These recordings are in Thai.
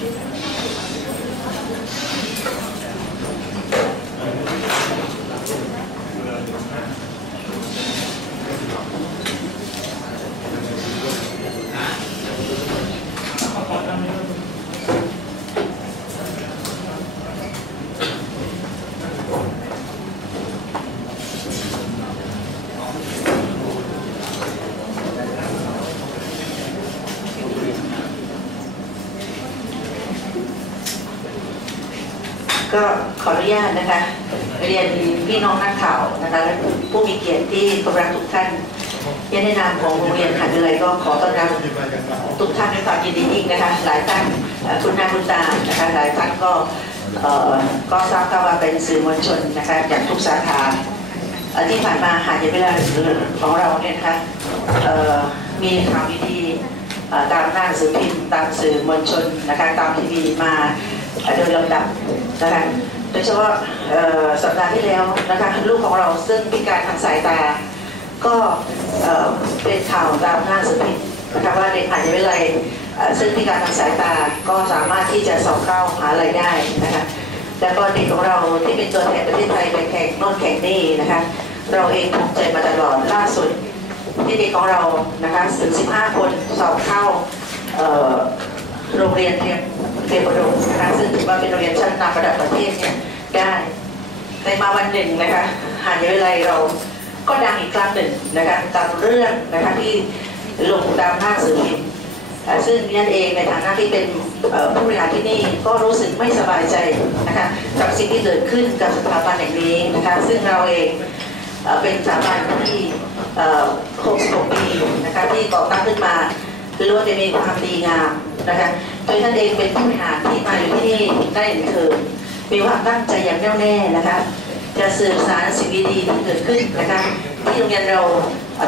Thank you. ก็ขออนุญาตนะคะ เรียนพี่น้องนักข่าวนะคะและผู้มีเกียรติที่เคารพทุกท่านยันในนามของโรงเรียนขันเลยก็ขอต้อนรับทุกท่านด้วยความยินดียิ่งนะคะ หลายท่านคุณนาคุณตานะคะหลายท่านก็ก็ทราบค่ะว่าเป็นสื่อมวลชนนะคะจากทุกสาขาที่ผ่านมาหายังเวลาของเราเนี่ยนะคะมีข่าวดีๆเอ่ตามหน้าหนังสือพิมพ์ตามสื่อมวลชนนะคะตามทีวีมา โดยลำดับนะคะโดยเฉพาะสัปดาห์ที่แล้วนะคะลูกของเราซึ่งพิการทางสายตา ก็เป็นข่าวตามหน้าสือพิมพ์นะคะว่าเด็กมหาวิทยาลัยเอ่อซึ่งพิการทางสายตาก็สามารถที่จะสอบเข้าหาลัยได้นะคะแล้วก็เด็กของเราที่เป็นตัวแทนประเทศไทยไปแข่งโน่นแข่งนี่นะคะเราเองภูมิใจมาตลอดล่าสุดที่เด็กของเรานะคะถึง 15 คนสอบเข้าโรงเรียนเตรียม เตรียมอุดมนะคะซึ่งถือว่าเป็นโรงเรียนชั้นนำระดับประเทศเนี่ยได้ในมาวันหนึ่งนะคะหาวิทยาลัยเราก็ดังอีกครั้งหนึ่งนะคะกับเรื่องนะคะที่ลงตามหน้าสื่อพิมพ์ซึ่งดิฉันเองในฐานะที่เป็นผู้บริหารที่นี่ก็รู้สึกไม่สบายใจนะคะกับสิ่งที่เกิดขึ้นกับสถาบันแห่งนี้นะคะซึ่งเราเองเป็นสถาบันที่เอ่อ66ปีนะคะที่ก่อตั้งขึ้นมาล้วนจะมีความดีงาม นะคะโดยท่านเองเป็นผู้บริหารที่มาอยู่ที่นี่ได้หนึ่งเทอมมีความตั้งใจอย่างแน่วแน่นะคะจะสื่อสารสิ่งดีๆที่เกิดขึ้นนะคะที่โรงเรียนเรา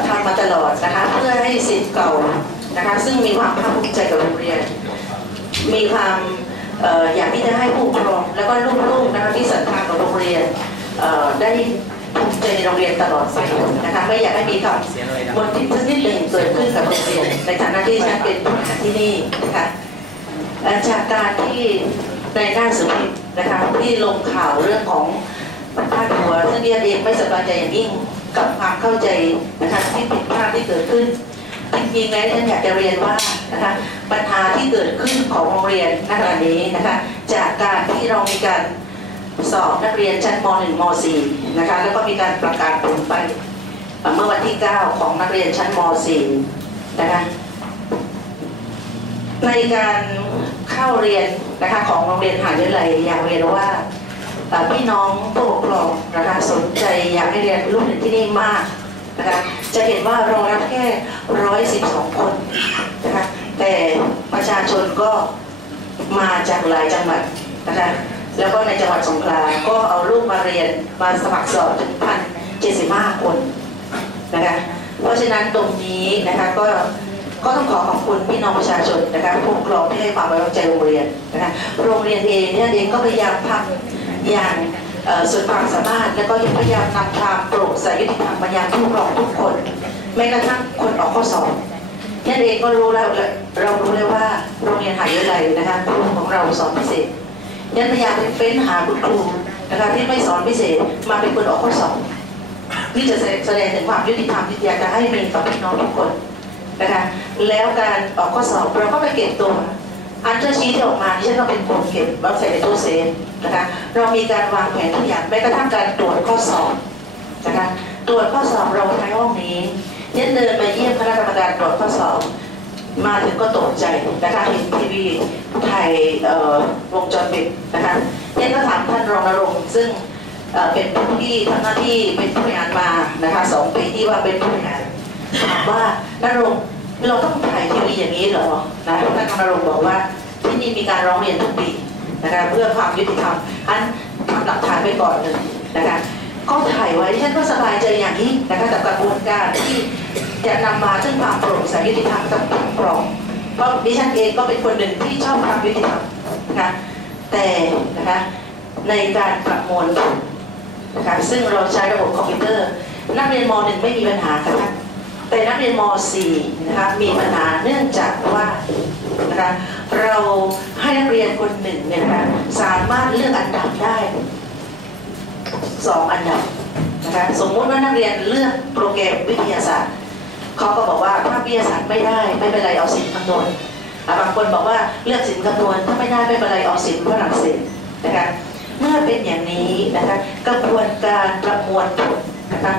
ทำมาตลอดนะคะเพื่อให้สิทธิ์เก่านะคะซึ่งมีความภาคภูมิใจกับโรงเรียน มีความออยากที่จะให้ผู้ปกครอง แล้วก็ลูกๆนะคะที่ศรัทธากับโรงเรียนได้ ภูมิใจในโรงเรียนตลอดไปนะคะไม่อยากให้มีคำบนทิศสักนิดหนึ่งเกิดขึ้นกับโรงเรียนในฐานะที่ฉันเป็นผู้หาที่นี่นะคะอ่อจากการที่ในหน้าสื่อพิมพ์นะคะที่ลงข่าวเรื่องของพาดหัวซึ่งเรียนเองไม่สบายใจอย่างยิ่งกับความเข้าใจนะคะที่ผิดพลาดที่เกิดขึ้นจริงๆแล้วฉันอยากจะเรียนว่านะคะปัญหาที่เกิดขึ้นของโรงเรียนณขณะนี้นะคะจากการที่เรามีการ สอบนักเรียนชั้นม .1 ม .4 นะคะแล้วก็มีการประกาศผลไปเมื่อวันที่ 9 ของนักเรียนชั้นม .4 นะคะในการเข้าเรียนนะคะของโรงเรียนหาวิทยาลัยอยากเรียนว่าเอ่พี่น้องผู้ปกครองนะคะสนใจอยากให้เรียนลูกเรียนที่นี่มากนะคะจะเห็นว่าเรารับแค่112คนนะคะแต่ประชาชนก็มาจากหลายจังหวัดนะคะ แล้วก็ในจังหวัดสงขลาก็เอาลูกมาเรียนมาสมัครสอบถึงพันเจ็ดสิบห้าคนนะคะเพราะฉะนั้นตรงนี้นะคะก็ก็ต้องขอขอบคุณพี่น้องประชาชนนะคะผู้ปกครองที่ให้ความไว้วางใจโรงเรียนนะคะโรงเรียนเองเนี่ยเองก็พยายามทำอย่างเอ่อสุดความสามารถ แล้วก็ยังพยายามนำความโปร่งใสยุติธรรมมายังผู้ปกครองทุกคนแม้กระทั่งคนออกข้อสอบนั่นเองก็รู้แล้วเรารู้แล้วว่าโรงเรียนหาวิทยาลัยนะคะครูของเราสอนพิเศษ ยันพยายามไปเฟ้นหาคุณครูนะคะที่ไม่สอนพิเศษมาเป็นคนออกข้อสอบนี่จะแสดงถึงความยุติธรรมที่อยากจะให้มีต่อพี่น้องทุกคนนะคะแล้วการออกข้อสอบเราก็ไปเก็บตัว อันเดอร์ชี้ที่ออกมาที่ฉันก็เป็นคนเก็บไว้ใส่ในตู้เซฟนะคะเรามีการวางแผนทุกอย่างแม้กระทั่งการตรวจข้อสอบนะคะตรวจข้อสอบเราในห้องนี้ยันเดินไปเยี่ยมคณะกรรมการตรวจข้อสอบ มาถึงก็ตกใจนะคะเห็นทีวีถ่ายวงจรปิดนะคะยันก็ถามท่านรองนรงค์ซึ่งเเป็นผู้ที่ทำหน้าที่เป็นผู้บริหารมานะคะสองปีที่ว่าเป็นผู้บริหารถามว่านรงเราต้องถ่ายทีวีอย่างนี้เหรอนะท่านรองนรงค์บอกว่าที่นี่มีการร้องเรียนทุกปีนะคะเพื่อความยุติธรรมอันทำหลักฐานไปก่อนเลยนะคะ ไว้ฉันก็สบายใจอย่างยิ่งนะคะกับกระบวนการที่จะนำมาซึ่งความโปร่งใสยุติธรรมกับผู้ปกครองเพราะดิฉันเองก็เป็นคนหนึ่งที่ชอบความยุติธรรมนะคะแต่นะคะในการประมวลนะคะซึ่งเราใช้ระบบคอมพิวเตอร์ นักเรียนม .1 ไม่มีปัญหาค่ะแต่นักเรียนม .4 นะคะมีปัญหาเนื่องจากว่านะคะเราให้นักเรียนคนหนึ่งเนี่ยนะคะสามารถเลือกอันดับได้สองอันดับ นะคะสมมุติว่านักเรียนเลือกโปรแกรมวิทยาศาสตร์เขาก็บอกว่าถ้าวิทยาศาสตร์ไม่ได้ไม่เป็นไรเอาสินคำนวณบางคนบอกว่าเลือกสินคำนวณถ้าไม่ได้ไม่เป็นไรเอาสินฝรั่งเศสนะคะเมื่อเป็นอย่างนี้นะคะกระบวนการประมวลผลนะคะ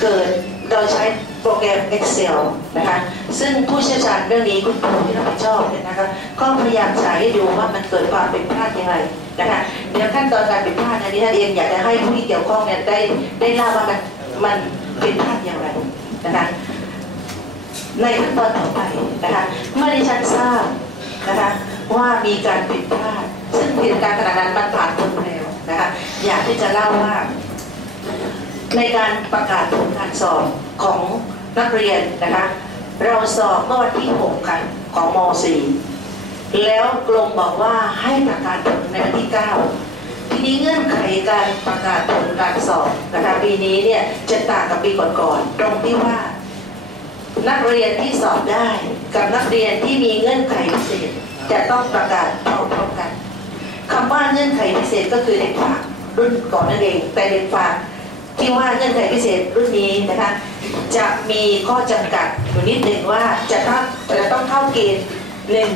เกิดโดยใช้ โปรแกรม Excel นะคะซึ่งผู้เชี่ยวชาญเรื่องนี้คุณครูที่รับผิดชอบเนี่ยนะคะก็พยายามฉายให้ดูว่ามันเกิดความผิดพลาดยังไงนะคะเดี๋ยวขั้นตอนการผิดพลาดเนยดิฉันเองอยากจะให้ผู้ที่เกี่ยวข้องเนี่ยได้ได้เล่าว่ามันมันผิดพลาดอย่างไรนะคะในขั้นตอนต่อไปนะคะเมื่อดิฉันทราบนะคะว่ามีการผิดพลาด ซึ่งเหตุการณ์ขณะนั้นมันผ่านพ้นไปแล้วนะคะอยากที่จะเล่าว่า ในการประกาศผลการสอบของ นักเรียนนะคะเราสอบเมื่อวันที่ 6 ค่ะ ของม .4 แล้วกรมบอกว่าให้ประกาศผลในวันที่ 9 ทีนี้เงื่อนไขการประกาศผลการสอบนะคะปีนี้เนี่ยจะต่างกับปีก่อนๆตรงที่ว่า นักเรียนที่สอบได้กับนักเรียนที่มีเงื่อนไขพิเศษจะต้องประกาศพร้อมๆกันคำว่าเงื่อนไขพิเศษก็คือเด็กฝากรุ่นก่อนนั่นเองแต่เด็กฝาก ที่ว่าเงื่อนไขพิเศษรุ่นนี้นะคะ จะมีข้อจำกัดอยู่นิดหนึ่งว่าจะต้องจะต้องเข้าเกณฑ์หนึ่ง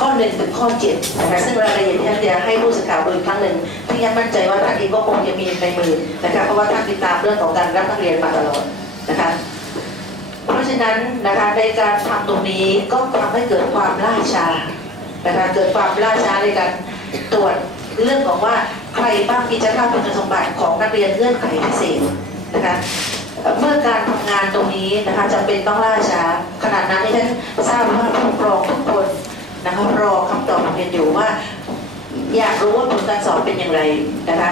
ข้อหนึ่งถึงข้อเจ็ดนะคะซึ่งรายละเอียดที่ท่านจะให้ผู้สื่อข่าวดูอีกครั้งหนึ่งที่ยังมั่นใจว่าท่านเองก็คงจะมีในมือนะคะเพราะว่าท่านติดตามเรื่องของการรับนักเรียนมาตลอดนะคะเพราะฉะนั้นนะคะในการทำตรงนี้ก็ทำให้เกิดความล่าช้านะคะเกิดความล่าช้าในการตรวจเรื่องของว่า ใครบ้างที่จะเข้าเป็นคุณสมบัติของนักเรียนเงื่อนไขพิเศษนะคะเมื่อการทำงานตรงนี้นะคะจำเป็นต้องล่าช้า ขนาดนั้นที่ฉันทราบว่าผู้ปกครองทุกคนนะคะรอคำตอบเรียนอยู่ว่า อยากรู้ว่าผลการสอบเป็นอย่างไรนะคะ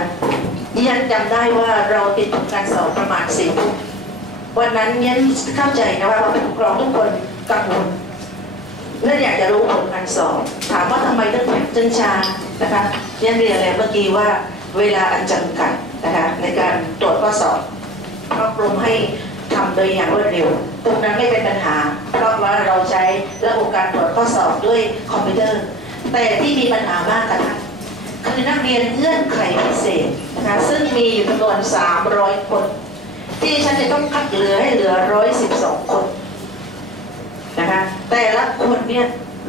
ดิฉันจำได้ว่าเราติดผลการสอบประมาณสี่วันนั้นยันเข้าใจนะว่าผู้ปกครองทุกคนกังวล และอยากจะรู้ผลการสอบถามว่าทำไมต้องจึงชานะคะยันเรียนอะไรเมื่อกี้ว่าเวลาอันจำกัดนะคะในการตรวจข้อสอบเราะกรมให้ทำโดยอย่างรวดเร็ว ตรงนั้นไม่เป็นปัญหา เพราะว่าเราใช้ระบบการตรวจข้อสอบด้วยคอมพิวเตอร์ แต่ที่มีปัญหามากค่ะท่านคือนักเรียนเงื่อนไขพิเศษนะคะซึ่งมีอยู่จำนวน 300 คน ที่ฉันจะต้องคัดเหลือให้เหลือ 112 คน แต่ละคนเนี่ย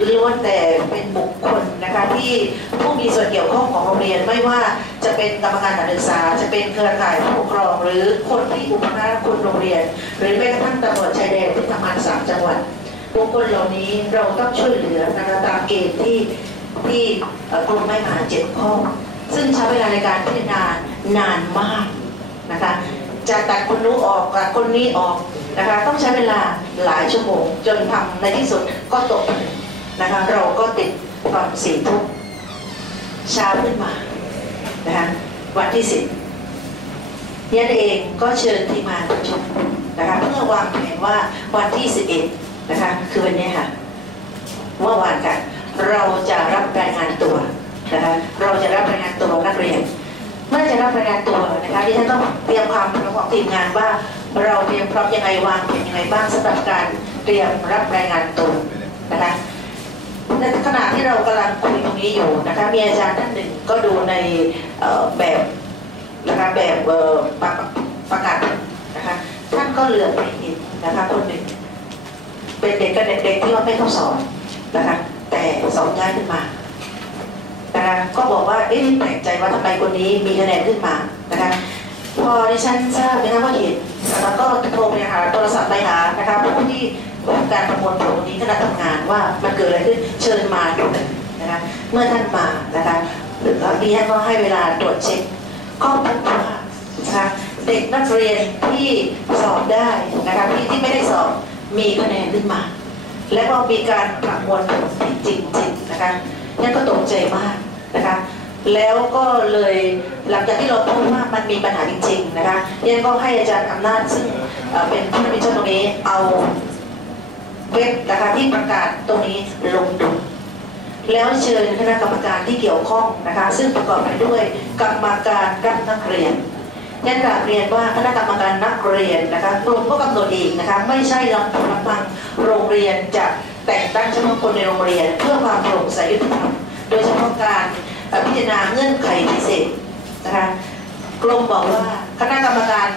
ล้วนแต่เป็นบุคคลนะคะที่ผู้มีส่วนเกี่ยวข้องของโรงเรียนไม่ว่าจะเป็นกรรมการการศึกษา จะเป็นเครือข่ายผู้ปกครอง หรือคนที่อุปการะคุณโรงเรียน หรือแม้กระทั่งตำรวจชายแดนที่ทำงานสามจังหวัดบุคคลเหล่านี้เราต้องช่วยเหลือนะคะตามเกณฑ์ที่ที่กรมไม่มาเจ็ดข้อ ซึ่งใช้เวลาในการพิจารณานานมากนะคะจะตัดคนนู้ออกตัดคนนี้ออก นะคะต้องใช้เวลาหลายชั่วโมง จนทำในที่สุดก็ตกนะคะเราก็ติดตอนสี่ทุ่มเช้าขึ้นมานะคะวันที่สิบยันเองก็เชิญทีมงานประชุมนะคะเพื่อวางแผนว่าวันที่สิบเอ็ดนะคะคือวันนี้ค่ะเมื่อวานกันเราจะรับรายงานตัวนะคะเราจะรับรายงานตัวนักเรียน เมื่อจะรับรายงานตัวนะคะที่ท่านต้องเตรียมความพร้อมของทีมงานว่า เราเตรียมพร้อมยังไงวางแผนยังไงบ้างสำหรับการเตรียมรับรายงานตัวนะคะในขณะที่เรากำลังคุยตรงนี้อยู่นะคะมีอาจารย์ท่านหนึ่งก็ดูในแบบนะคะแบบประประกาศนะคะท่านก็เหลือไปเห็นนะคะคนหนึ่งเป็นเด็กกับเด็กที่ว่าไม่เข้าสอนนะคะแต่สอนย้ายขึ้นมานะคะก็บอกว่าเอ๊ะแปลกใจว่าทำไมคนนี้มีคะแนนขึ้นมานะคะ พอดิฉันทราบนะคะว่าเห็นแล้วก็โทรไปหาโทรศัพท์ไปหานะคะผู้ที่การประมวลผลนี้คณะทำงานว่ามันเกิดอะไรขึ้นเชิญมาดูนะคะเมื่อท่านมานะคะหรือดิฉันก็ให้เวลาตรวจเช็คก็พบว่านะคะเด็กนักเรียนที่สอบได้นะคะที่ที่ไม่ได้สอบมีคะแนนขึ้นมา และก็มีการประมวลผลจริงๆนะคะนี่นก็ตกใจมากนะคะ แล้วก็เลยหลังจากที่เราพบว่ามันมีปัญหาจริง ๆ นะคะเนี่ยก็ให้อาจารย์อำนาจซึ่งเป็นผู้นำวิชาตรงนี้เอาเว็บนะคะที่ประกาศตรงนี้ลงดูแล้วเชิญคณะกรรมการที่เกี่ยวข้องนะคะ ซึ่งประกอบไปด้วยกรรมการรับนักเรียนยันกราบเรียนว่าคณะกรรมการนักเรียนนะคะกลุ่มก็กำหนดเองนะคะ ไม่ใช่ลำพังลำพังโรงเรียนจะแต่งตั้งเฉพาะคนในโรงเรียน เพื่อความโปร่งใสยุติธรรมโดยเฉพาะการ เอ่พิจารณาเงื่อนไขพิเศษนะคะกรมบอกว่าคณะกรรมการ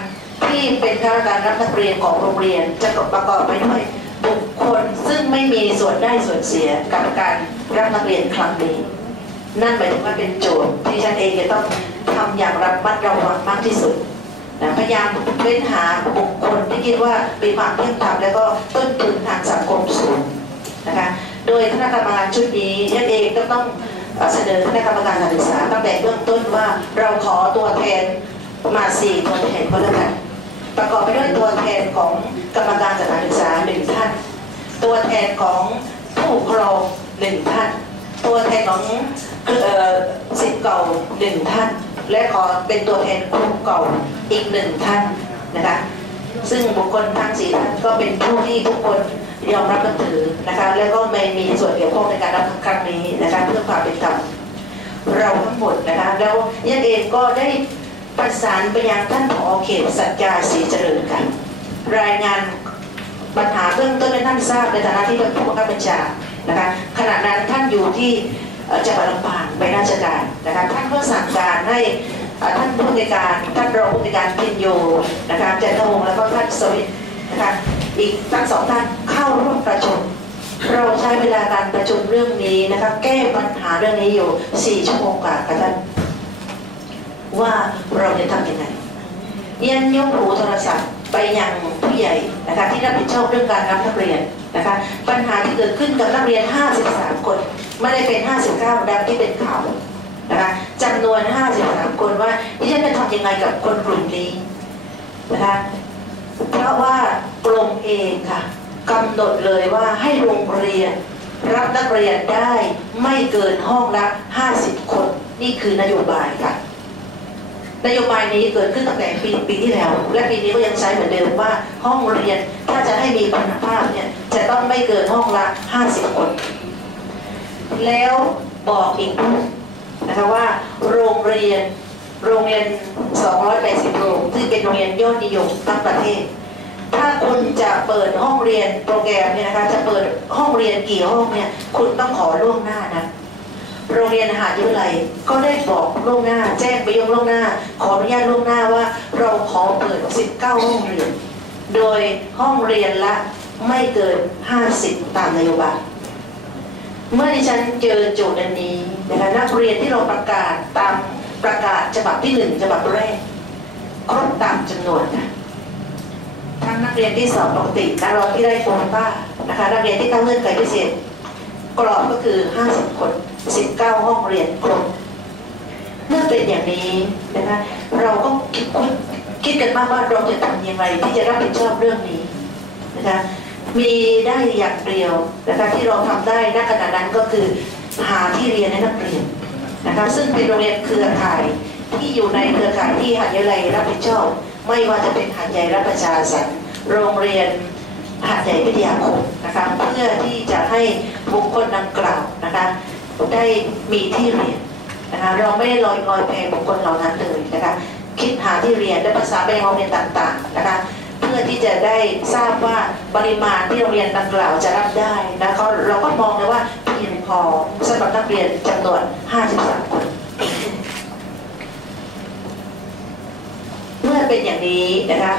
ที่เป็นข้าราชการรับนักเรียนของโรงเรียนจะประกอบไปด้วยบุคคลซึ่งไม่มีส่วนได้ส่วนเสียกับการรับนักเรียนครั้งนี้ นั่นหมายถึงว่าเป็นโจทย์ที่ฉันเองจะต้องทำอย่างระมัดระวังมากที่สุดนะพยายามเว้นหาบุคคลที่คิดว่ามีความเที่ยงธรรมแล้วก็ต้นทุนทางสังคมสูงนะคะโดยคณะกรรมการชุดนี้ฉันเองก็ต้อง เอ่อเสนอคณะกรรมการการศึกษาตั้งแต่เบื้องต้นว่าเราขอตัวแทนมาสี่ตัวแทนก็แล้วกันประกอบไปด้วยตัวแทนของกรรมการสถานศึกษาหนึ่งท่าน ตัวแทนของผู้ปกครองหนึ่งท่าน ตัวแทนของเอ่อสิทธิ์เก่าหนึ่งท่าน และขอเป็นตัวแทนครูเก่าอีกหนึ่งท่านนะคะซึ่งบุคคลทั้งสี่ท่านก็เป็นผู้ที่ทุกคน ยอมรับกันถือนะคะแล้วก็ไม่มีส่วนเกี่ยวข้องในการรับครั้งนี้นะคะเพื่อความเป็นธรรมเราทั้งหมดนะคะแล้วยันเองก็ได้ประสานไปยังท่านผอเขตสัจจาศรีเจริญค่ะรายงานปัญหาเบื้องต้นให้ท่านทราบในฐานะที่เป็นผู้บังคับบัญชานะคะขณะนั้นท่านอยู่ที่จังหวัดลำปางไปราชการนะคะท่านก็สั่งการให้ท่านผู้ในการท่านรองผู้ในการพินโยนะคะจันทวงศ์แล้วก็ท่านสวิทนะคะ อีกทั้งสองท่านเข้าร่วมประชุมเราใช้เวลาการประชุมเรื่องนี้นะคะแก้ปัญหาเรื่องนี้อยู่ 4 ชั่วโมงกว่าค่ะท่านว่าเราจะทำยังไงยันยกหูโทรศัพท์ไปยังผู้ใหญ่นะคะที่รับผิดชอบเรื่องการรับนักเรียนนะคะปัญหาที่เกิดขึ้นกับนักเรียน 53 คนไม่ได้เป็น 59 ดังที่เป็นข่าวนะคะจำนวน 53 คนว่าที่ฉันจะทำยังไงกับคนกลุ่มนี้นะคะ เพราะว่ากรมเองค่ะกำหนดเลยว่าให้โรงเรียน รับนักเรียนได้ไม่เกินห้องละ 50 คน นี่คือนโยบายค่ะนโยบายนี้เกิดขึ้นตั้งแต่ปีปีที่แล้ว และปีนี้ก็ยังใช้เหมือนเดิมว่าห้องเรียนถ้าจะให้มีคุณภาพเนี่ยจะต้องไม่เกินห้องละ 50 คน แล้วบอกอีกนะคะว่าโรงเรียน โรงเรียน 280 โรงซึ่งเป็นโรงเรียนยอดนิยมทั้งประเทศ ถ้าคุณจะเปิดห้องเรียนโปรแกรมเนี่ยนะคะ จะเปิดห้องเรียนกี่ห้องเนี่ย คุณต้องขอล่วงหน้านะ โรงเรียนหารยุไรก็ได้บอกล่วงหน้า แจ้งไปยังล่วงหน้า ขออนุญาตล่วงหน้าว่า เราขอเปิด 19 ห้องเรียน โดยห้องเรียนละไม่เกิน 50 ตามนโยบายเมื่อดิฉันเจอโจทย์อันนี้นะคะนักเรียนที่เราประกาศตาม ประกาศฉบับที่หนึ่งฉบับแรกครบตามจำนวนค่ะทั้งนักเรียนที่สอบปกตินักเรียนที่ได้โคต้านะคะนักเรียนที่เข้าเงื่อนไขพิเศษกรอบก็คือ 50 คน 19 ห้องเรียนครบเมื่อเป็นอย่างนี้นะคะเราก็คิดคุคิดกันมากว่าเราจะทำยังไงที่จะรับผิดชอบเรื่องนี้นะคะมีได้อย่างเดียวนะคะที่เราทำได้ณขณะนั้นก็คือหาที่เรียนให้นักเรียน นะคะซึ่งเป็นโรงเรียนเครือข่ายที่อยู่ในเครือข่ายที่หัดใหญ่ไรรับผิดชอบ ไม่ว่าจะเป็นหัดใหญ่รับประชาสันโรงเรียนหาดใหญ่วิทยาคมนะคะเพื่อที่จะให้บุคคลดังกล่าวนะคะได้มีที่เรียนนะคะเราไม่ได้ลอยลอยแพบุคคลเหล่านั้นเลยนะคะคิดหาที่เรียนและภาษาไปยังโรงเรียนต่างๆนะคะ พื่อที่จะได้ทราบว่าปริมาณที่โรงเรียนดังกล่าวจะรับได้นะคะเราก็มองเลยว่าเพียงพอสำหรับนักเรียนจำนวน 53 คน เมื่อเป็นอย่างนี้นะคะ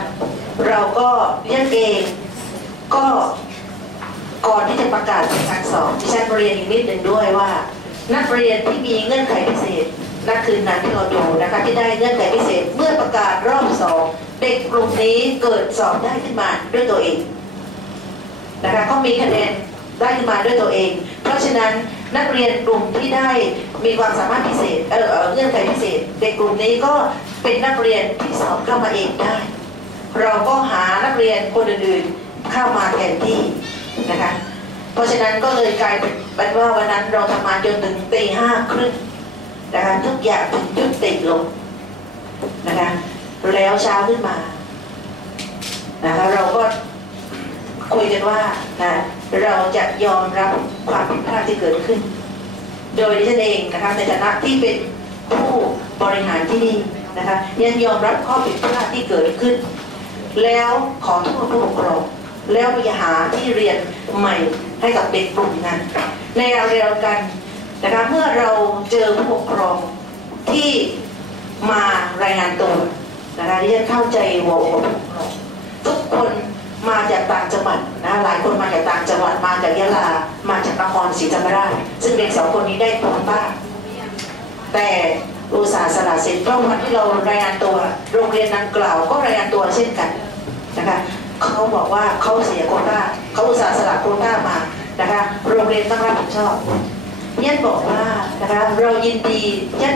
เราก็เรียกเองก็ก่อนที่จะประกาศเป็นการสอบดิฉันเรียนอีกนิดหนึ่งด้วยว่า นักเรียนที่มีเงื่อนไขพิเศษ นั่นคืนนั้นที่เราดูนะคะที่ได้เงื่อนไขพิเศษเมื่อประกาศรอบสองเด็กกลุ่มนี้เกิดสอบได้ขึ้นมาด้วยตัวเองนะคะเขามีคะแนนได้ขึ้นมาด้วยตัวเอง เพราะฉะนั้นนักเรียนกลุ่มที่ได้มีความสามารถพิเศษเออเออเงื่อนไขพิเศษ เด็กกลุ่มนี้ก็เป็นนักเรียนที่สอบเข้ามาเองได้ เราก็หานักเรียนคนอื่นๆเข้ามาแทนที่นะคะเพราะฉะนั้นก็เลยกลายเป็นว่าวันนั้นเราทำงานจนถึงตีห้าครึ่ง นะคะทุกอย่างถึงยุติลงนะคะแล้วเช้าขึ้นมานะคะเราก็คุยกันว่านะเราจะยอมรับความผิดพลาดที่เกิดขึ้น โดยดิฉันเองนะคะในฐานะที่เป็นผู้บริหารที่นี่นะคะยังยอมรับข้อผิดพลาดที่เกิดขึ้น แล้วขอโทษผู้ปกครองแล้วไปหาที่เรียนใหม่ให้กับเด็กกลุ่มนั้น ในราวเดียวกัน นะคะเมื่อเราเจอผู้ปกครองที่มารายงานตัวนะคะที่จะเข้าใจหัวอกผู้ปกครองทุกคนมาจากต่างจังหวัดนะหลายคนมาจากต่างจังหวัดมาจากยะลา มาจากนครศรีธรรมราชซึ่งเด็กสองคนนี้ได้คุณป้าแต่อุตสาหสละสิทธิ์เพราะวันที่เรารายงานตัว โรงเรียนดังกล่าวก็รายงานตัวเช่นกันนะคะเขาบอกว่าเขาเสียโควต้าเขาอุตสาหสละโควต้ามานะคะโรงเรียนต้องรับผิดชอบ ยันบอกว่านะคะเรายินดียัน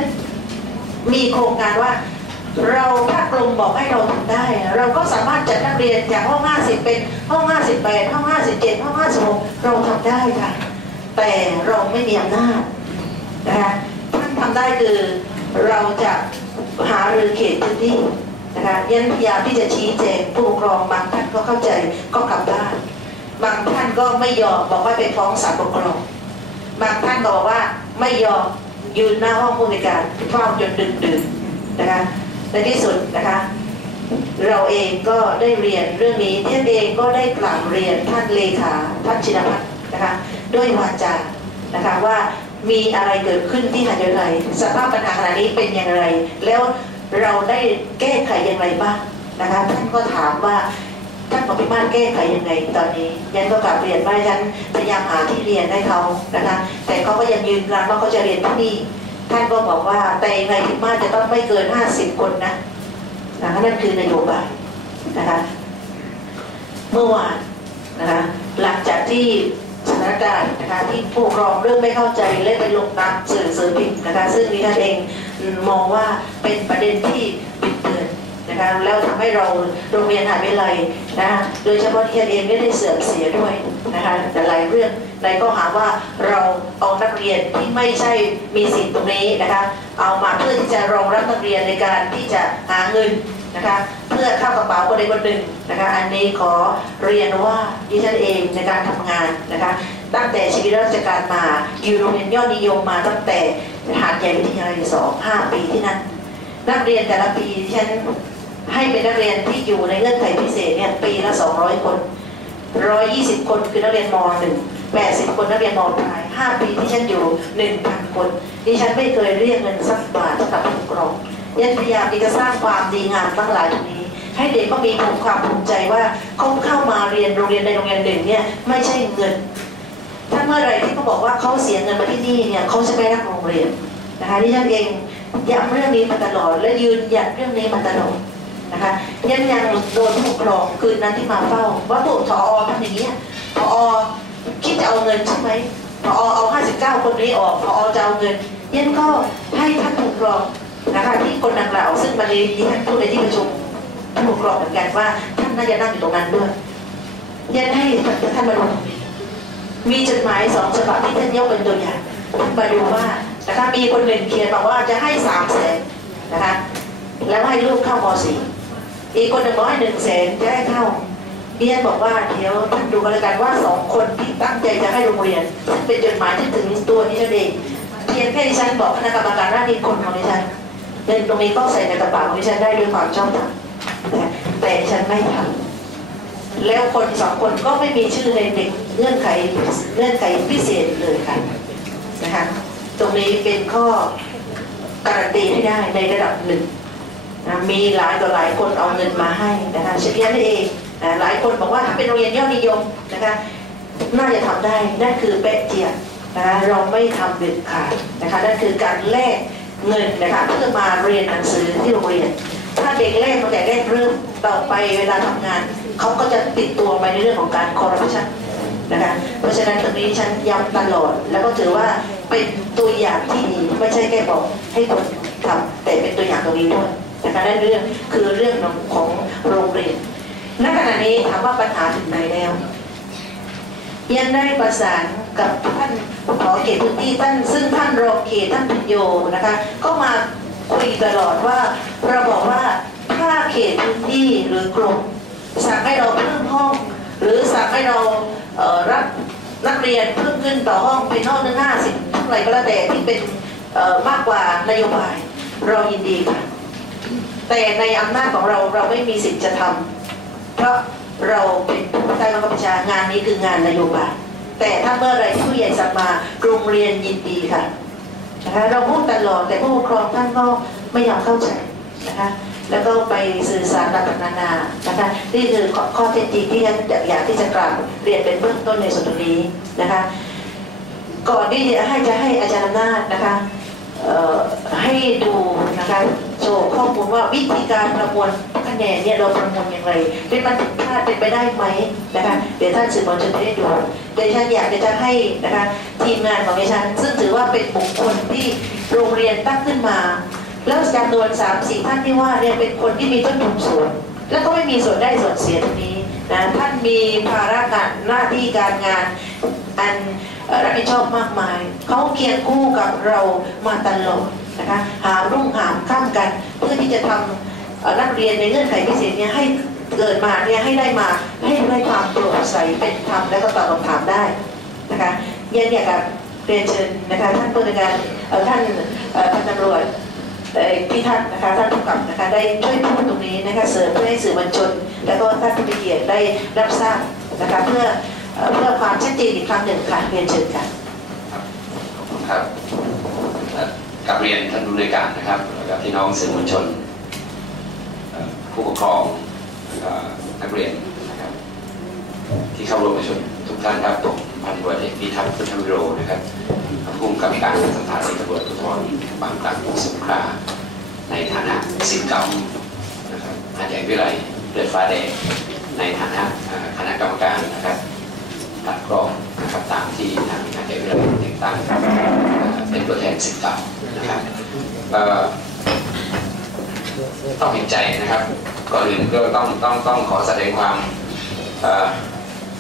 มีโครงการว่า เราถ้ากรมบอกให้เราทำได้ เราก็สามารถจัดนักเรียนจากห้อง 50 เป็นห้อง 58 ห้อง 57 ห้อง 56 เราทำได้ค่ะ แต่เราไม่มีอำนาจนะคะท่านทำได้คือเราจะหารือเขตพื้นที่นะคะยันพยายามที่จะชี้แจงผู้ปกครองบางท่านก็เข้าใจก็กลับบ้านบางท่านก็ไม่ยอมบอกว่าไปฟ้องศาลปกครอง บางท่านบอกว่าไม่ยอมยืนหน้าห้องผู้ในการเฝ้าจนดึกดื่นนะคะในที่สุดนะคะ เราเองก็ได้เรียนเรื่องนี้ท่านเองก็ได้กล่าวเรียนท่านเลขาท่านชินพัฒน์นะคะด้วยวาจานะคะว่ามีอะไรเกิดขึ้นที่หัดใหญ่สภาพปัญหาขณะนี้เป็นอย่างไร แล้วเราได้แก้ไขอย่างไรบ้างนะคะท่านก็ถามว่า ท่านปฏิมาแก้ไขยังไงตอนนี้ยันก็กลับเรียนว่าฉันพยายามหาที่เรียนให้เขานะคะ แต่เขาก็ยังยืนยันว่าเขาจะเรียนที่นี่ ท่านก็บอกว่าแต่ยังไงพิมาจะต้องไม่เกิน50คนนะนะคะนั่นคือนโยบายนะคะ เมื่อวานนะคะหลังจากที่สถานการณ์นะคะที่ผู้ครองเริ่มไม่เข้าใจและไปลงตามสื่อสื่อพิมพ์นะคะซึ่งดิฉันเองมองว่าเป็นประเด็นที่บิด นะคะแล้วทำให้เราโรงเรียนหาวิไลยนะโดยเฉพาะที่ฉันเองไม่ได้เสื่อมเสียด้วยนะคะแต่หลายเรื่องในก็หาว่าเราเอานักเรียนที่ไม่ใช่มีสิทธิ์ตรงนี้นะคะเอามาเพื่อที่จะรองรับนักเรียนในการที่จะหาเงินนะคะเพื่อเข้ากระเป๋าคนใดคนหนึ่งนะคะอันนี้ขอเรียนว่าดิฉันเองในการทำงานนะคะตั้งแต่ชีวิตราชการมาอยู่โรงเรียนยอดนิยมมาตั้งแต่หาดใหญ่วิทยาลัยสองห้าปีที่นั่นนักเรียนแต่ละปีดิฉัน ให้เป็นนักเรียนที่อยู่ในเงื่อนไขพิเศษเนี่ยปีละ 200 คน 120 คนคือนักเรียนม .1 80 คนนักเรียนมปลาย5ปีที่ฉันอยู่ 1,000 คนดิฉันไม่เคยเรียกเงินสักบาทกับผู้ปกครองยันพยายามที่จะสร้างความดีงามทั้งหลายตรงนี้ ให้เด็กก็มีความภูมิใจว่าเขาเข้ามาเรียนโรงเรียนในโรงเรียนหนึ่งเนี่ยไม่ใช่เงินถ้าเมื่อไรที่เขาบอกว่าเขาเสียเงินมาที่นี่เนี่ยเขาจะไม่รักโรงเรียนนะคะที่ฉันเองย้ำเรื่องนี้มาตลอดและยืนหยัดเรื่องนี้มาตลอด นะคะยันยังโดนผู้ปกครองคืนนั้นที่มาเฝ้า ว่าผู้ทอทำอย่างนี้ยพอคิดจะเอาเงินใช่ไหมพอเอา 59 คนนี้ออกพอจะเอาเงินยันก็ให้ท่านผู้ปกครองนะคะที่คนดังกล่าวซึ่งมาเรียนที่ท่านพูดในที่ประชุมท่านผู้ปกครองเหมือนกันว่า ท่านน่าจะนั่งอยู่ตรงนั้นด้วยยันให้ท่านมาดูมีจดหมายสองฉบับที่ท่านยกเป็นตัวอย่างท่านมาดูว่านะคะมีคนหนึ่งเขียนบอกว่าจะให้สามแสนนะคะแล้วให้ลูกเข้าม .4 อีกคนหนึ่งบอกให้หนึ่งแสนจะให้เข้าเรียนบอกว่าเดี๋ยวท่านดูกันแล้วกันว่าสองคนที่ตั้งใจจะให้โรงเรียนซึ่งเป็นจดหมายที่ถึงตัวนี้นั่นเองเพียงแค่ดิฉันบอกคณะกรรมการหน้าที่คนของดิฉันเงินตรงนี้ก็ใส่ในกระเป๋าของดิฉันได้ด้วยความชอบธรรมแต่ดิฉันไม่ทำแล้วคนสองคนก็ไม่มีชื่อในเด็กเงื่อนไขเงื่อนไขพิเศษเลยค่ะนะคะตรงนี้เป็นข้อการันตีให้ได้ในระดับหนึ่ง นะมีหลายต่อหลายคนเอาเงินมาให้นะคะเช่นนี้เองนะหลายคนบอกว่าถ้าเป็นโรงเรียนยอดนิยมนะคะน่าจะทำได้นั่นคือเป๊ะเจียนะคะเราไม่ทำเด็ดขาดนะคะนั่นคือการแลกเงินนะคะเพื่อมาเรียนหนังสือที่โรงเรียน ถ้าเด็กแรกตั้งแต่แรกเริ่มต่อไปเวลาทำงานเขาก็จะติดตัวไปในเรื่องของการคอร์รัปชันนะคะเพราะฉะนั้นตรงนี้ฉันย้ำตลอด แล้วก็ถือว่าเป็นตัวอย่างที่ดีไม่ใช่แค่บอกให้คนทำแต่เป็นตัวอย่างตรงนี้ด้วย นะคะนั่นเรื่องคือเรื่องของโรงเรียนณขณะนี้ถามว่าปัญหาถึงไหนแล้วยังได้ประสานกับท่านขอเขตพื้นที่ท่านซึ่งท่านรองเขตท่านพิโยนะคะ ก็มาคุยตลอดว่าเราบอกว่าถ้าเขตพื้นที่หรือกรมสั่งให้เราเพิ่มห้อง หรือสั่งให้เรารับนักเรียนเพิ่มขึ้นต่อห้องเป็นห้องหนึ่งห้าสิบเท่าไรก็แล้วแต่ที่เป็นมากกว่านโยบายเรายินดีค่ะ แต่ในอำนาจของเราเราไม่มีสิทธิ์จะทำเพราะเราเป็นผู้ใต้บังคับบัญชางานนี้คืองานนโยบายแต่ถ้าเมื่อไรผู้ใหญ่สั่งมาโรงเรียนยินดีค่ะนะคะเราพูดตลอดแต่ผู้ปกครองท่านก็ไม่ยอมเข้าใจนะคะแล้วก็ไปสื่อสารต่างๆนานานะคะนี่คือข้อเท็จจริงที่ฉันอยากที่จะกล่าวเรียนเป็นเบื้องต้นในส่วนตรงนี้นะคะก่อนที่จะให้จะให้อาจารย์อำนาจนะคะเอ่อให้ดูนะคะ โชว์ข้อมูลว่าวิธีการประมวลคะแนนเนี่ยเราประมวลอย่างไร เป็นมันผิดพลาดเป็นไปได้ไหมนะคะเดี๋ยวท่านสื่อมวลชนจะได้ดูเดี๋ยวฉันอยากจะให้นะคะทีมงานของดิฉันซึ่งถือว่าเป็นบุคคลที่โรงเรียนตั้งขึ้นมา แล้วจำนวนสามสี่ท่านที่ว่าเนี่ยเป็นคนที่มีต้นทุนสูงแล้วก็ไม่มีส่วนได้ส่วนเสียตรงนี้นะท่านมีภาระงานหน้าที่การงานอันรับผิดชอบมากมาย เขาเคียงคู่กับเรามาตลอด นะคะหารุ่งหามข้ามกัน เพื่อที่จะทำเอ่อนักเรียนในเงื่อนไขพิเศษเนี่ยให้เกิดมาเนี่ยให้ได้มาให้ได้ความโปร่งใสเป็นธรรมและก็ตอบคำถามได้นะคะเย็นเนี่ยกับเรียนเชิญนะคะท่านผู้ในการท่านพันตำรวจเอ่อที่ท่านนะคะท่านผู้กำกับนะคะได้ช่วยพูดตรงนี้นะคะเสริมเพื่อให้สื่อมวลชน แล้วก็ท่านผู้มีเกียรติได้รับทราบนะคะเพื่อเพื่อความชัดเจนอีกครั้งหนึ่งค่ะเรียนเชิญค่ะขอบคุณครับ กับเรียนท่านผู้ในวยการนะครับแล้วก็พี่น้องสื่อมวลชน ผู้ปกครองแล้วก็นักเรียนนะครับ ที่เข้าร่วมประชุมทุกท่านครับผมพันตำรวจเอกพิทักษ์พุทธวิโรนะครับผู้กำกับการสถานีตำรวจภูธรบางกลางสงขลาในฐานะสิทธิ์เก่านะครับอาจารย์วิไลเลือดฟ้าแดงในฐานะคณะกรรมการนะครับตัดกรองนะครับตามที่ทางกาจารเวิทยาลัยแต่งตั้งเป็นตัวแทนสิทธิ์เก่า ต้องเห็นใจนะครับ ก่อนอื่นก็ต้องต้องต้องขอแสดงความ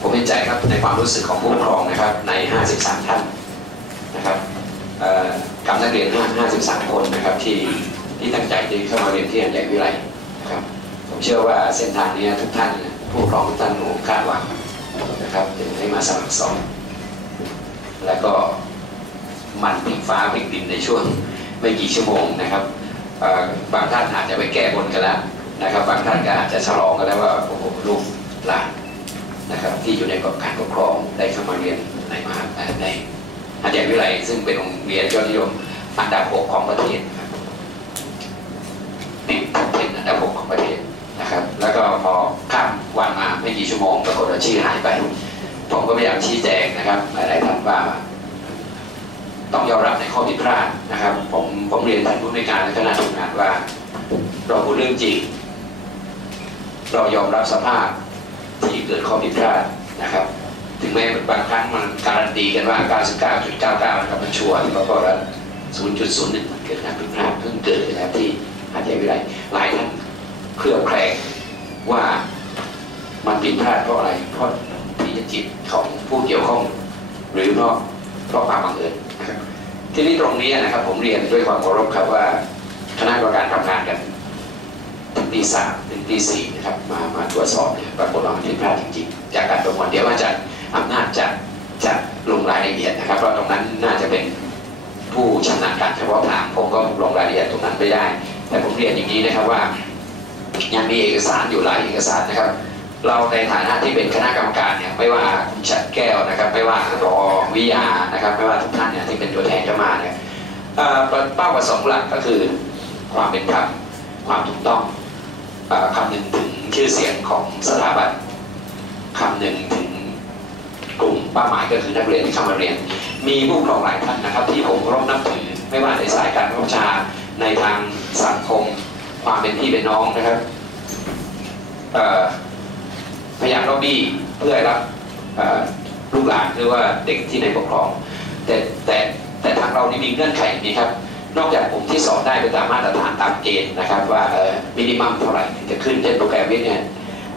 ผมเห็นใจครับในความรู้สึกของผู้ปกครองนะครับ ใน 53 ท่านนะครับกับนักเรียน 53 คนนะครับที่ที่ตั้งใจที่เข้ามาเรียนที่อันใหญ่วิไลนะครับผมเชื่อว่าเส้นทางนี้ทุกท่านผู้ปกครองทุกท่านคงคาดหวังนะครับถึงให้มาสมัครสอบแล้วก็ มันพลิกฟ้าพลิกดินในช่วงไม่กี่ชั่วโมงนะครับบางท่านอาจจะไปแก้บนกันแล้วนะครับ บางท่านก็อาจจะฉลองกันแล้วว่าโอ้โหลูกหลานนะครับ ที่อยู่ในกรอบการปกครองได้เข้ามาเรียนในมหาเอ่อในอาจารย์วิไลซึ่งเป็นโรงเรียนยอดนิยมอันดับหกของประเทศครับติดเป็นอันดับหกของประเทศนะครับ แล้วก็พอข้ามวันมาไม่กี่ชั่วโมงปรากฏว่าชื่อหายไป ผมก็พยายามชี้แจงนะครับ หลายๆท่านว่า ต้องยอมรับในข้อผิดพลาดนะครับ ผมผมเรียนท่านผู้ในการและคณะทำงานว่า เราพูดเรื่องจริงเรายอมรับสภาพที่เกิดข้อผิดพลาดนะครับ ถึงแม้บางครั้งมันการันตีกันว่า 99.99นะครับมันชัวร์แล้วก็แล้ว0.01 มันเกิดการผิดพลาดเพิ่งเกิดนะครับที่อาจารย์วิไลหลายท่านเคลือบแคลงว่ามันผิดพลาดเพราะอะไร เพราะที่จิตของผู้เกี่ยวข้อง หรือเพราะเพราะความบังเอิญ ทีนี้ตรงนี้นะครับ ผมเรียนด้วยความเคารพครับว่าคณะกรรมการทำงานกันตีสามถึงตีสี่นะครับมามาตรวจสอบเนี่ยปรากฏว่ามันผิดพลาดจริงๆ จากการประมวลเดี๋ยวว่าจะอำนาจจะจะลงรายละเอียดนะครับเพราะตรงนั้นน่าจะเป็นผู้ชำนาญการเฉพาะทางผมก็ลงรายละเอียดตรงนั้นไม่ได้ แต่ผมเรียนอย่างนี้นะครับว่า ยังมีเอกสารอยู่หลายเอกสารนะครับ เราในฐานะที่เป็นคณะกรรมการเนี่ยไม่ว่าคุณชัดแก้วนะครับไม่ว่ารอวิยานะครับไม่ว่าทุกท่านเนี่ยที่เป็นตัวแทนเข้ามาเนี่ยเป้าประสงค์หลักก็คือความเป็นธรรมความถูกต้องอคำหนึ่งถึงชื่อเสียงของสถาบันคำหนึ่งถึงกลุ่มเป้าหมายก็คือนักเรียนที่เข้ามาเรียน มีผู้ปกครองหลายท่านนะครับ ที่ผมเคารพนับถือไม่ว่าในสายการพัฒนาในทางสังคม ความเป็นพี่เป็นน้องนะครับ พยายามล็อบบี้เพื่อรับลูกหลานหรือว่าเด็กที่ในปกครอง แต่แต่แต่ทางเรานี่มีเงื่อนไขอย่างนี้ครับ นอกจากผมที่สอนได้ไปตามมาตรฐานตามเกณฑ์นะครับ ว่ามินิมัมเท่าไหร่จะขึ้นเช่นโปรแกรมวิทย์เนี่ย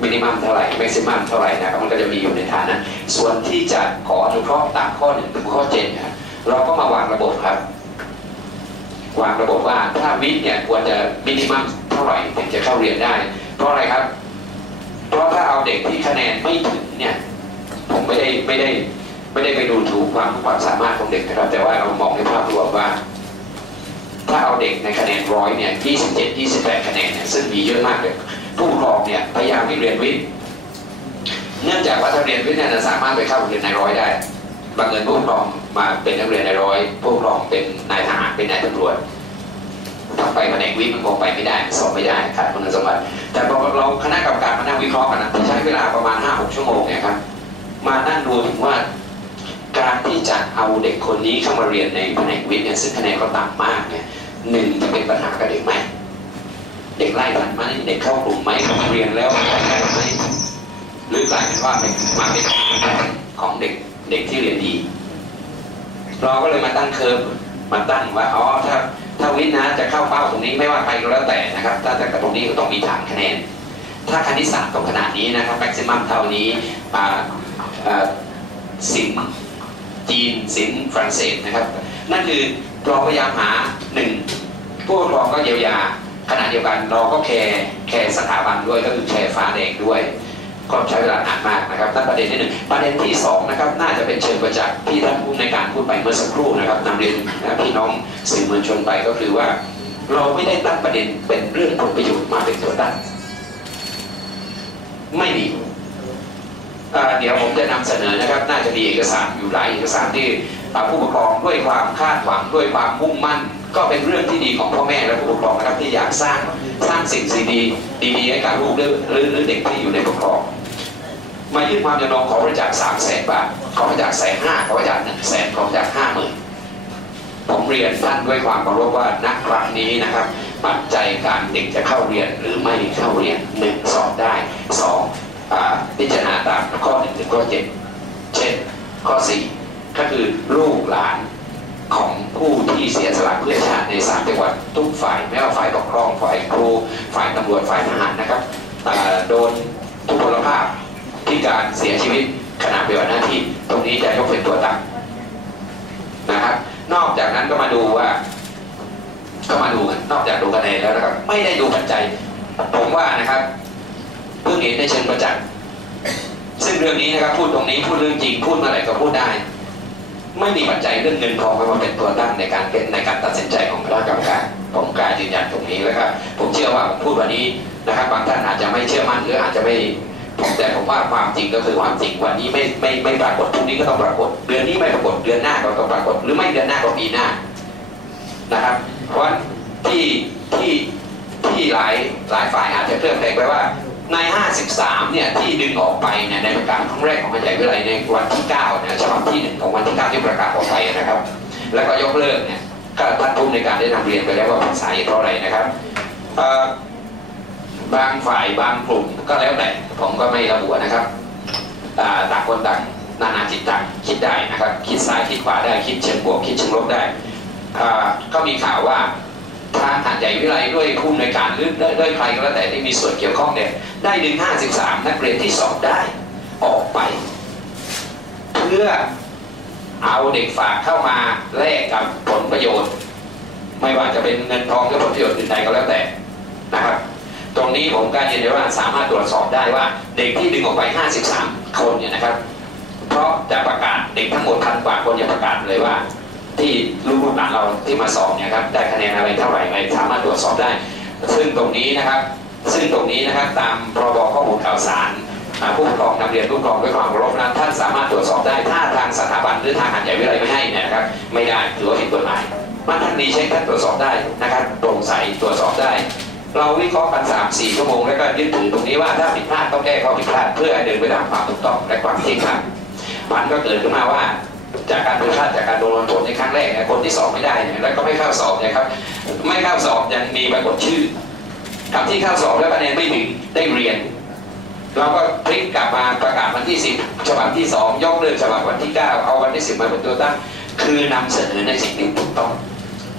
มินิมัมเท่าไหร่แม็กซิมัมเท่าไหร่นะครับมันก็จะมีอยู่ในฐานนั้นส่วนที่จะขออนุเคราะห์ตามข้อหนึ่งถึงข้อเจ็ดนะเราก็มาวางระบบครับ วางระบบว่าถ้าวิทย์เนี่ยควรจะมินิมัมเท่าไหร่ถึงจะเข้าเรียนได้ เพราะอะไรครับ เพราะถ้าเอาเด็กที่คะแนนไม่ถึงเนี่ยผมไม่ได้ไม่ได้ไม่ได้ไปดูถูกความความสามารถของเด็กนะครับ แต่ว่าเรามองในภาพรวมว่า ถ้าเอาเด็กในคะแนนร้อยเนี่ย27 28 คะแนนเนี่ยซึ่งมีเยอะมากเลยผู้ปกครองเนี่ยพยายามที่เรียนวิทย์เนื่องจากว่าถ้าเรียนวิทย์เนี่ยสามารถไปเข้าโรงเรียนในร้อยได้บางเงินผู้ปกครองมาเป็นนักเรียนในร้อยผู้ปกครองเป็นนายทหารเป็นนายตำรวจ ไปแผนกวิทย์มันคงไปไม่ได้สอบไม่ได้ขาดคุณสมบัติ แต่พอเราคณะกรรมการมานั่งวิเคราะห์กันนะใช้เวลาประมาณ5-6ชั่วโมงเนี่ยครับมานั่งดูถึงว่า การที่จะเอาเด็กคนนี้เข้ามาเรียนในแผนกวิทย์เนี่ยซึ่งคะแนนเขาต่ำมากเนี่ยหนึ่งจะเป็นปัญหากับเด็กไหมเด็กไล่ทันไหมเด็กเข้ากลุ่มไหมเรียนแล้วได้ไหมหรือกลายเป็นว่าเป็นมาเป็นของเด็กเด็กที่เรียนดี เราก็เลยมาตั้งเคิร์ฟมาตั้งว่าอ๋อถ้า ถ้าวิทย์นะจะเข้าเป้าตรงนี้ไม่ว่าใครก็แล้วแต่นะครับ ถ้าจะตรงนี้ก็ต้องมีฐานคะแนน ถ้าคณิตศาสตร์ตรงขนาดนี้นะครับแม็กซิมัมเท่านี้ปาสิงจีนสินฝรั่งเศสนะครับ นั่นคือเราพยายามหาหนึ่งผู้ปกครองก็เยียวยาขณะเดียวกันเราก็แคร์แคร์สถาบันด้วยก็คือแคร์ฟ้าแดงด้วย ก็ใช้เวลานานมากนะครับนั่นประเด็นที่หนึ่งประเด็นที่สองนะครับน่าจะเป็นเชิงประจักษ์ที่ท่านผู้ในการพูดไปเมื่อสักครู่นะครับนำเรียนพี่น้องสื่อมวลชนไปก็คือว่า เราไม่ได้ตั้งประเด็นเป็นเรื่องผลประโยชน์มาเป็นตัวตั้งไม่มีเดี๋ยวผมจะนำเสนอนะครับ น่าจะมีเอกสารอยู่หลายเอกสารที่ผู้ปกครองด้วยความคาดหวังด้วยความมุ่งมั่น ก็เป็นเรื่องที่ดีของพ่อแม่และผู้ปกครองนะครับที่อยากสร้างสร้างสิ่งดีๆดีๆให้กับลูกหรือหรือหรือเด็กที่อยู่ในปกครอง มายื่นความจำนองขอบริจาคสามแสนบาทขอบริจาคแสนห้าขอบริจาคหนึ่งแสนขอบริจาคห้าหมื่นผมเรียนท่านด้วยความเคารพว่านักครั้งนี้นะครับ ปัจจัยการเด็กจะเข้าเรียนหรือไม่เข้าเรียนหนึ่งสอบได้สองพิจารณาตามข้อหนึ่งถึงข้อเจ็ดเช่นข้อสี่ก็คือลูกหลานของผู้ที่เสียสละเพื่อชาติในสามจังหวัดทุกฝ่ายไม่ว่าฝ่ายปกครองฝ่ายครูฝ่ายตำรวจฝ่ายทหารนะครับโดนทุพพลภาพ ที่การเสียชีวิตขณะปฏิบัติหน้าที่ ตรงนี้จะยกเป็นตัวตั้งนะครับ นอกจากนั้นก็มาดูว่า ก็มาดูกันนอกจากดูคะแนนแล้วนะครับ ไม่ได้ดูปัจจัย ผมว่านะครับเพิ่งเห็นในเชิงประจักษ์ซึ่งเรื่องนี้นะครับพูดตรงนี้พูดเรื่องจริงพูดเมื่อไหร่ก็พูดได้ ไม่มีปัจจัยเรื่องเงินทองมาเป็นตัวตั้งในการเป็นในการตัดสินใจของคณะกรรมการผมกล้ายืนยันตรงนี้แล้วครับผมเชื่อว่าผมพูดวันนี้นะครับบางท่านอาจจะไม่เชื่อมั่นหรืออาจจะไม่ แต่ผมว่าความจริงก็คือความจริงวันนี้ไม่ไม่ไม่ปรากฏพรุ่งนี้ก็ต้องปรากฏ เดือนนี้ไม่ปรากฏเดือนหน้าก็ต้องปรากฏ หรือไม่เดือนหน้าก็ปีหน้านะครับ เพราะว่าที่ที่ที่หลายหลายฝ่ายอาจจะเคลื่อนแปลงไปว่าใน 53 เนี่ย ที่ดึงออกไปเนี่ยในประกาศครั้งแรกของมหาวิทยาลัยวิทยาในวันที่9นะฉบับที่หนึ่งของวันที่ 9 ที่ประกาศออกไปนะครับ แล้วก็ยกเลิกเนี่ยก็ท่านผู้ในการได้นำเรียนไปแล้วว่าเป็นสาเหตุเพราะอะไรนะครับเอ่อ บางฝ่ายบางกลุ่มก็แล้วแต่ผมก็ไม่ระบุนะครับต่างคนต่างนานาจิตต่างคิดได้นะครับคิดซ้ายคิดขวาได้คิดเชิงบวกคิดเชิงลบได้ก็มีข่าวว่าทางหาดใหญ่วิทยาลัยด้วยผู้ในวยการหรือด้วยด้วยใครก็แล้วแต่ที่มีส่วนเกี่ยวข้องเนี่ยได้ดึง53 นักเรียนที่สอบได้ออกไป เพื่อเอาเด็กฝากเข้ามาแลกกับผลประโยชน์ ไม่ว่าจะเป็นเงินทองหรือผลประโยชน์อื่นใดก็แล้วแต่นะครับ ตรงนี้ผมกล้ารยืนยันว่าสามารถตรวจสอบได้ว่าเด็กที่ดึงออกไป 53 คนเนี่ยนะครับ เพราะจะประกาศเด็กทั้งหมดพันกว่าคนจะประกาศเลยว่า ที่ลูกหลานเราที่มาสอบเนี่ยครับได้คะแนนอะไรเท่าไหร่อะไรสามารถตรวจสอบได้ ซึ่งตรงนี้นะครับ ซึ่งตรงนี้นะครับตามพรบข้อมูลข่าวสารผู้ปกครองนำเรียนผู้ปกครองด้วยความเคารพนั้นท่านสามารถตรวจสอบได้ถ้าทางสถาบันหรือทางหันใหญ่วิทยาลัยไม่ให้เนี่ยนะครับ ไม่ได้ถือว่าผิดกฎหมายมันท่านรีเช็คท่านตรวจสอบได้นะครับโปร่งใสตรวจสอบได้ เราวิเคราะห์กันสามสี่ชั่วโมงแล้วก็ยึดถือตรงนี้ว่าถ้าผิดพลาดต้องแก้ข้อผิดพลาดเพื่อให้เดินไปตามความถูกต้องและความเที่ยงธรรมมันก็เกิดขึ้นมาว่าจากการผิดพลาดจากการโดนโทษในครั้งแรกนะคนที่สอบไม่ได้เนี่ยแล้วก็ไม่เข้าสอบนะครับ ไม่เข้าสอบยังมีปรากฏชื่อกับที่เข้าสอบแล้วคะแนนไม่ถึงได้เรียน เราก็พลิกกลับมาประกาศวันที่ 10 ฉบับที่ 2 ยกเลิกฉบับวันที่ 9 เอาวันที่ 10 มาเป็นตัวตั้ง คือนำเสนอในสิ่งที่ถูกต้อง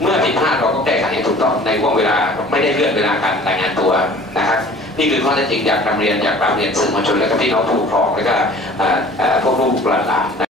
เมื่อผิดพลาดเราก็แก้ไขให้ถูกต้องในห่วงเวลาไม่ได้เลื่อนเวลาการรายงานตัวนะครับนี่คือข้อเท็จจริงอยากนำเรียนอยากนำเรียนสื่อมวลชนและก็พี่น้องผู้ปกครองและก็เอ่อพวกลูกหลาน